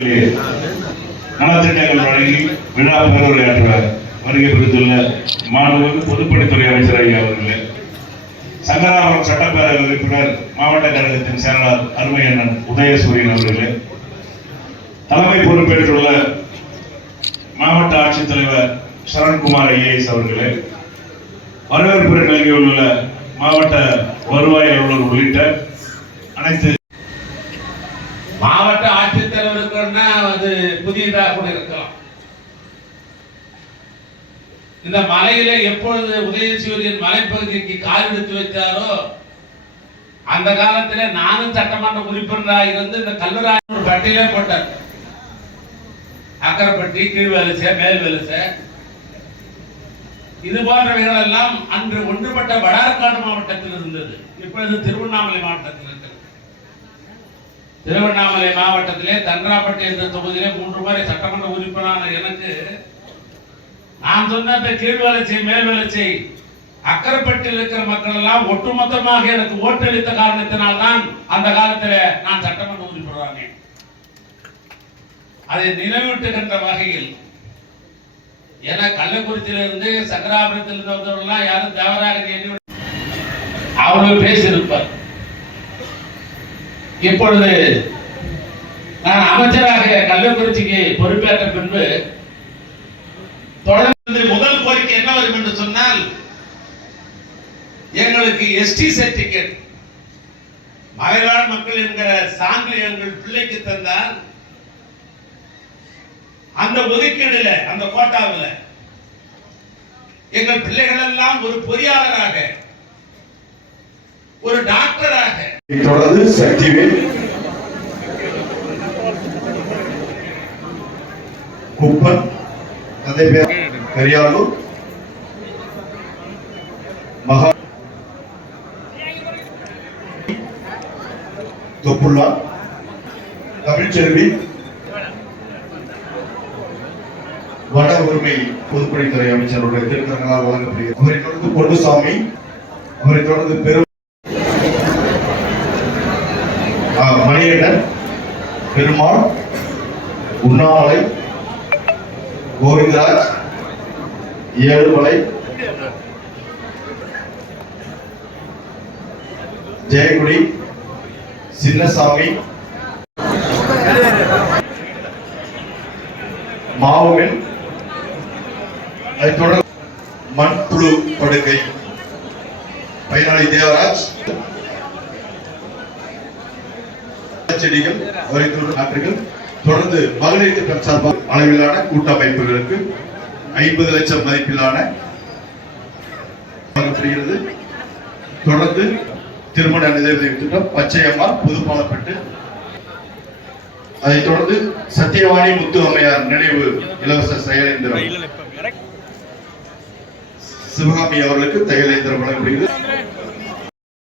நலத்திட்டங்கள் வழங்கி விழா பேருரையாற்ற வருகை புரிந்துள்ள மாண்புமிகு பொதுப்பணித்துறை அமைச்சர் ஐயா அவர்களே, சங்கராபுரம் சட்டப்பேரவை உறுப்பினர் மாவட்ட கழகத்தின் செயலாளர் அருமை அண்ணன் உதயசூரியன் அவர்களே, தலைமை பொறுப்பேற்றுள்ள மாவட்ட ஆட்சித்தலைவர் சரண்குமார் ஐஏஎஸ் அவர்களே, வரவேற்புரை நல்கியுள்ள மாவட்ட வருவாய் அலுவலர் உள்ளிட்ட அனைத்து மாவட்ட ஆட்சித்தலைவருக்குன்னா அது புதியதாக கூட இருக்கலாம். இந்த மலையில எப்பொழுது உதயசூரியன் மலைப்பகுதிக்கு கால் எடுத்து வைத்தாரோ அந்த காலத்திலே நானும் சட்டமன்ற உறுப்பினராக இருந்து இந்த கல்லூராய் பட்டியலே போட்டார். அக்கரைப்பட்டி, கீழ்வேலசை, மேல்வேலசை இது போன்றவைகள் எல்லாம் அன்று ஒன்றுபட்ட வடார்காடு மாவட்டத்தில் இருந்தது. இப்பொழுது திருவண்ணாமலை மாவட்டத்தில் இருக்கிறது. திருவண்ணாமலை மாவட்டத்திலே தன்றாப்பட்டி என்ற தொகுதியிலே 3 முறை சட்டமன்ற உறுப்பினரான எனக்கு நான் சொன்ன அந்த கீழ்வேலச்சை, மேல்வேலச்சை, அக்கரைப்பட்டியில் இருக்கிற மக்கள் எல்லாம் ஒட்டுமொத்தமாக எனக்கு ஓட்டளித்த காரணத்தினால்தான் அந்த காலத்தில் நான் சட்டமன்ற உறுப்பினரானேன். அதை நினைவூட்டுகின்ற வகையில் என கள்ளக்குறிச்சியிலிருந்து சங்கராபுரத்திலிருந்து வந்தவர்கள்லாம் யாரும் தவறாக அவ்வளவு பேசியிருப்பார். இப்பொழுது நான் அமைச்சராக கள்ளக்குறிச்சிக்கு பொறுப்பேற்ற பின்பு தொடர்ந்து முதல் கோரிக்கை என்ன வரும் என்று சொன்னால், எங்களுக்கு எஸ்டி சர்டிபிகேட் மலைவாழ் மக்கள் என்கிற சான்று எங்கள் பிள்ளைக்கு தந்தால் அந்த ஒதுக்கீடுல, அந்த கோட்டாவில் எங்கள் பிள்ளைகள் எல்லாம் ஒரு பொறியாளராக, ஒரு டாக்டராக தொடர்ந்து சக்திவேல், குப்பன், கரியாலூர், மகா தொப்புள்ளா, தமிழ்ச்செல்வி, வட உரிமை பொதுப்பணித்துறை அமைச்சருடைய திருக்கரங்களால் வழங்கப்படுகிறது. அவரை தொடர்ந்து பொன்னுசாமி, அவரை தொடர்ந்து பெரும் மணிகண்டன், பெருமாள், உண்ணாமலை, கோவிந்தராஜ், ஏழுமலை, ஜெயகுடி, சின்னசாமி, மாவுமில், அதைத் தொடர்ந்து மண்புழு படுகை பயனாளி தேவராஜ், செடிகள், நாற்றுகள், தொடர்ந்து மகளிர் திட்டம் சார்பாக அளவிலான கூட்டமைப்புகளுக்கு 50 லட்சம் மதிப்பிலான வழங்கப்படுகிறது. தொடர்ந்து திருமண நிதியுதவி திட்டம் பச்சையம்மா புதுப்பாலப்பட்டு, அதைத் தொடர்ந்து சத்தியவாணி முத்து அம்மையார் நினைவு இலவச செயலேந்திரம் சிவகாமி அவர்களுக்கு தையலேந்திரம் வழங்கப்படுகிறது.